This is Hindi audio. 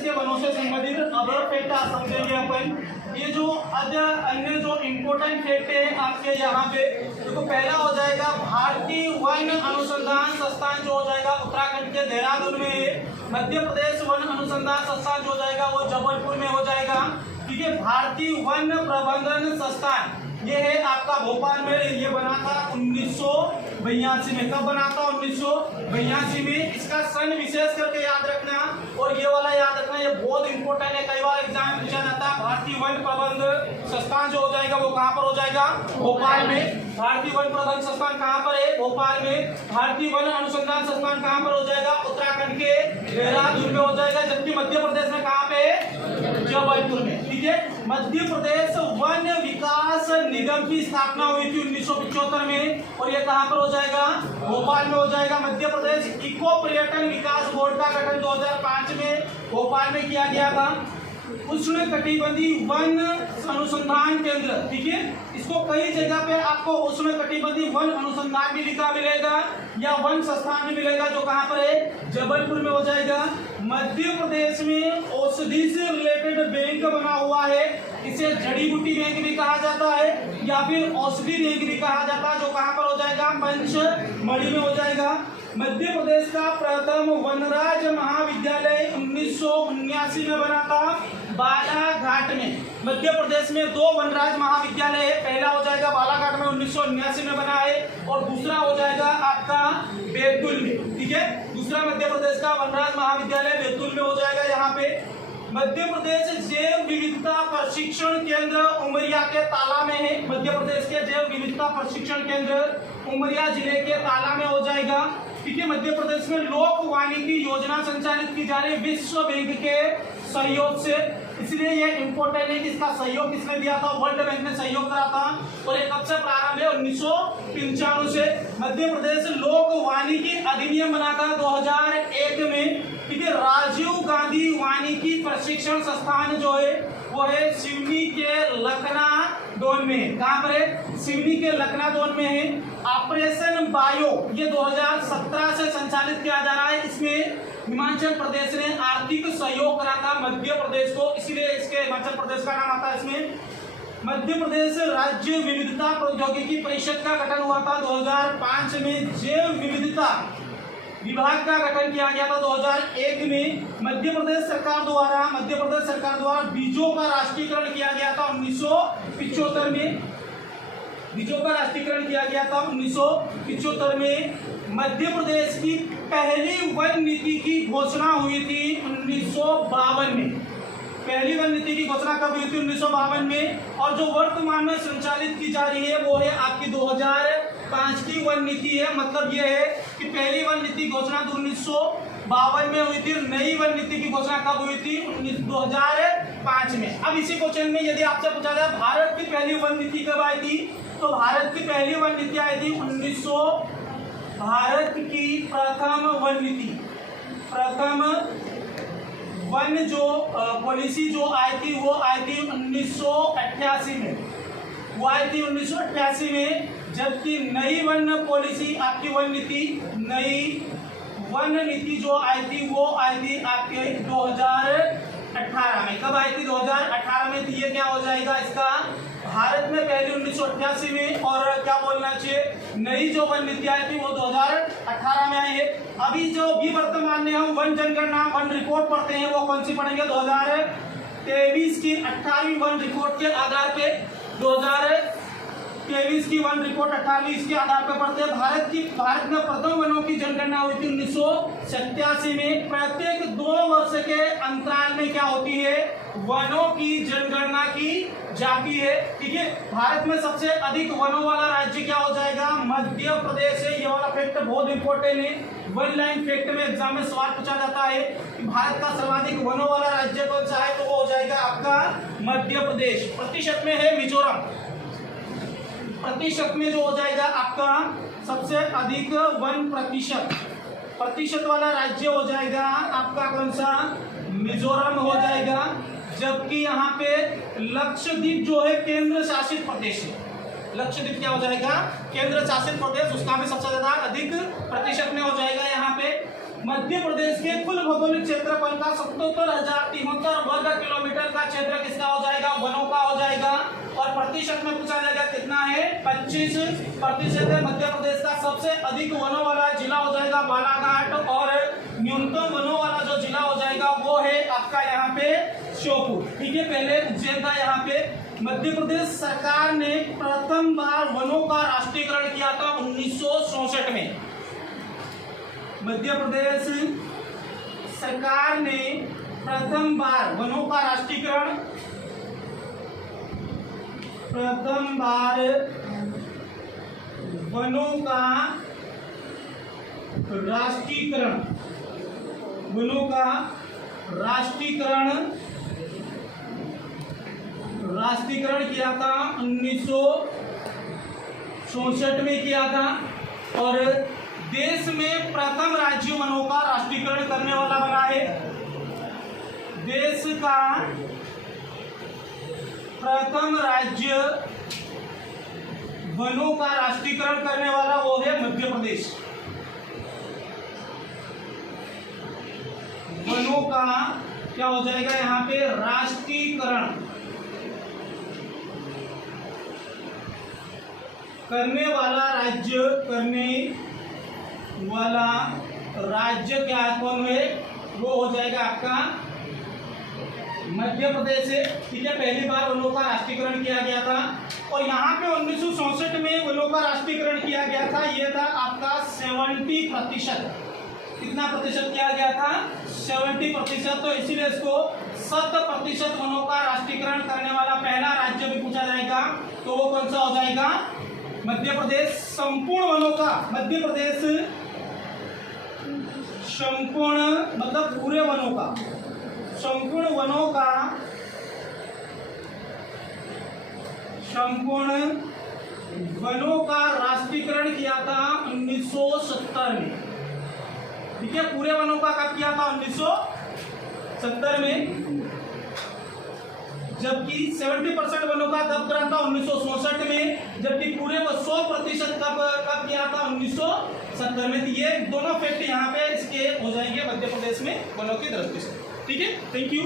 प्रदेश के वनों से संबंधित अदर फैक्ट आज समझेंगे अपन। ये जो अन्य जो इम्पोर्टेंट फैक्ट है आपके यहाँ पे, तो पहला हो जाएगा भारतीय वन अनुसंधान संस्थान जो हो जाएगा उत्तराखंड के देहरादून में है। मध्य प्रदेश वन अनुसंधान संस्थान जो हो जाएगा वो जबलपुर में हो जाएगा। ठीक है, भारतीय वन प्रबंधन संस्थान ये है आपका भोपाल में। ये बना था 1982 में। कब बना था? 1982 में। इसका सन विशेष करके याद रखना, और ये वाला याद रखना, ये बहुत इंपॉर्टेंट है, कई बार एग्जाम में पूछा जाता है। भारतीय वन प्रबंधन संस्थान जो हो जाएगा वो कहाँ पर हो जाएगा? भोपाल में। भारतीय वन प्रबंधन संस्थान कहाँ पर है? भोपाल में। भारतीय वन अनुसंधान संस्थान कहाँ पर हो जाएगा? उत्तराखंड के देहरादून में हो जाएगा। जबकि मध्य प्रदेश में कहाँ पे है? जबलपुर में। ठीक है, मध्य प्रदेश वन विकास निगम की स्थापना हुई थी 1975 में, और ये कहाँ पर हो जाएगा? भोपाल में हो जाएगा। मध्य प्रदेश इको पर्यटन विकास बोर्ड का गठन 2005 में भोपाल में किया गया था। उष्ण कटिबंधीय वन अनुसंधान केंद्र, ठीक है, इसको कई जगह पे आपको उष्ण कटिबंधीय वन अनुसंधान भी लिखा मिलेगा या वन संस्थान भी मिलेगा, जो कहाँ पर है? जबलपुर में हो जाएगा। मध्य प्रदेश में औषधि से रिलेटेड बैंक बना हुआ है, इसे जड़ी बूटी बैंक भी कहा जाता है या फिर औषधि बैंक भी कहा जाता है, जो कहाँ पर हो जाएगा? पंचमढ़ी में हो जाएगा। मध्य प्रदेश का प्रथम वनराज महाविद्यालय 1979 में बना था बालाघाट में। मध्य प्रदेश में 2 वनराज महाविद्यालय है। पहला हो जाएगा बालाघाट में 1979 में बना है, और दूसरा हो जाएगा आपका बैतूल में। ठीक है, दूसरा मध्य प्रदेश का वनराज महाविद्यालय बैतूल में हो जाएगा। यहाँ पे मध्य प्रदेश जैव विविधता प्रशिक्षण केंद्र उमरिया के ताला में है। मध्य प्रदेश के जैव विविधता प्रशिक्षण केंद्र उमरिया जिले के ताला में हो जाएगा। ठीक है, मध्य प्रदेश में लोक वानिकी योजना संचालित की जा रही है विश्व बैंक के सहयोग से, इसलिए ये इम्पोर्टेंट है कि इसका सहयोग किसने दिया था? वर्ल्ड बैंक ने सहयोग करा था। और ये कब से प्रारंभ है? 1995 से। मध्य प्रदेश लोक वानिकी अधिनियम बना था 2001 में। ठीक है, राजीव गांधी वानिकी प्रशिक्षण संस्थान जो है वो है सिवनी के लखनादौन में है। कहाँ पर है? सिवनी के लखनादौन में है। ऑपरेशन बायो ये 2017 से संचालित किया जा रहा है। इसमें हिमाचल प्रदेश ने आर्थिक सहयोग करा था मध्य प्रदेश को, इसीलिए इसके हिमाचल प्रदेश का नाम आता है इसमें। मध्य प्रदेश राज्य विविधता प्रौद्योगिकी परिषद का गठन हुआ था 2005 में। जैव विविधता विभाग का गठन किया गया था 2001 में। मध्य प्रदेश सरकार द्वारा बीजों का राष्ट्रीयकरण किया गया था 1975 में। बीजों का राष्ट्रीयकरण किया गया था 1975 में। मध्य प्रदेश की पहली वन नीति की घोषणा हुई थी 1952 में। पहली वन नीति की घोषणा कब हुई थी? 1952 में। और जो वर्तमान में संचालित की जा रही है वो है आपकी 2005 की वन नीति है। मतलब ये है कि पहली वन नीति घोषणा 1952 में हुई थी, नई वन नीति की घोषणा कब हुई थी? 2005 में। अब इसी क्वेश्चन में यदि आपसे पूछा जाए भारत की पहली वन नीति कब आई थी, तो भारत की पहली वन नीति आई थी भारत की प्रथम वन नीति, प्रथम वन जो पॉलिसी जो आई थी वो आई थी 1988 में। वो आई थी 1988 में। जबकि नई वन पॉलिसी आपकी वन नीति, नई वन नीति जो आई थी वो आई थी आपके 2018 में। कब आई थी? 2018 में। तो ये क्या हो जाएगा इसका? भारत में पहले 1988 में, और क्या बोलना चाहिए, नई जो वन नीति आई थी वो 2018 में आई है। अभी जो भी वर्तमान में हम वन जनगणना वन रिपोर्ट पढ़ते हैं वो कौन सी पढ़ेंगे? 2023 की 18वीं वन रिपोर्ट के आधार पे, 2023 की वन रिपोर्ट 18वीं इसके आधार पर पढ़ते हैं। भारत में प्रथम वनों की जनगणना हुई थी 1987 में। प्रत्येक 2 वर्ष के अंतराल में क्या होती है? वनों की जनगणना की जाती है। ठीक है, भारत में सबसे अधिक वनों वाला राज्य क्या हो जाएगा? मध्य प्रदेश है। ये वाला फैक्ट बहुत इंपॉर्टेंट है। वन लाइन फैक्ट में एग्जाम में सवाल पूछा जाता है कि भारत का सर्वाधिक वनों वाला राज्य कौन सा है, तो वो हो जाएगा आपका मध्य प्रदेश। प्रतिशत में है मिजोरम। प्रतिशत में जो हो जाएगा आपका सबसे अधिक वन प्रतिशत वाला राज्य हो जाएगा आपका कौन सा? मिजोरम हो जाएगा। जबकि यहाँ पे लक्षद्वीप जो है केंद्र शासित प्रदेश है। लक्षद्वीप क्या हो जाएगा? केंद्र शासित प्रदेश, उसका भी सबसे ज्यादा अधिक प्रतिशत में हो जाएगा यहाँ पे। मध्य प्रदेश के कुल भौगोलिक क्षेत्रफल का 77,073 वर्ग किलोमीटर का क्षेत्र किसका हो जाएगा, वनों का हो जाएगा। और प्रतिशत में पूछा जाएगा कितना है, 25% है। मध्य प्रदेश का सबसे अधिक वनों वाला जिला हो जाएगा बालाघाट, और न्यूनतम वनों वाला जो जिला हो जाएगा वो है आपका यहाँ पे श्योपुर। ठीक है, पहले उज्जैन था यहाँ पे। मध्य प्रदेश सरकार ने प्रथम बार वनों का राष्ट्रीयकरण किया था 1964 में। मध्य प्रदेश सरकार ने प्रथम बार वनों का राष्ट्रीयकरण राष्ट्रीयकरण किया था 1964 में किया था। और देश में प्रथम राज्य वनों का राष्ट्रीयकरण करने वाला बना है। देश का प्रथम राज्य वनों का राष्ट्रीयकरण करने वाला वो है मध्य प्रदेश। वनों का क्या हो जाएगा यहाँ पे, राष्ट्रीयकरण करने वाला राज्य क्या कौन है, वो हो जाएगा आपका मध्य प्रदेश है। ठीक है, पहली बार वनों का राष्ट्रीयकरण किया गया था। और यहाँ पे 1964 में वनों का राष्ट्रीयकरण किया गया था, ये था आपका 70%। कितना प्रतिशत किया गया था, 70%। तो इसीलिए इसको 100% वनों का राष्ट्रीयकरण करने वाला पहला राज्य भी पूछा जाएगा, तो वो कौन सा हो जाएगा, मध्य प्रदेश। संपूर्ण वनों का, मध्य प्रदेश संपूर्ण मतलब पूरे वनों का, संपूर्ण वनों का राष्ट्रीयकरण किया था 1970 में। ठीक है, पूरे वनों का कब किया था, 1970 में। जबकि 70% वनों का तब करा था 1964 में, जबकि पूरे वो 100% कब किया था, 1970 में। तो ये दोनों फैक्ट यहाँ पे इसके हो जाएंगे मध्य प्रदेश में वनों की दृष्टि से। ठीक है, थैंक यू।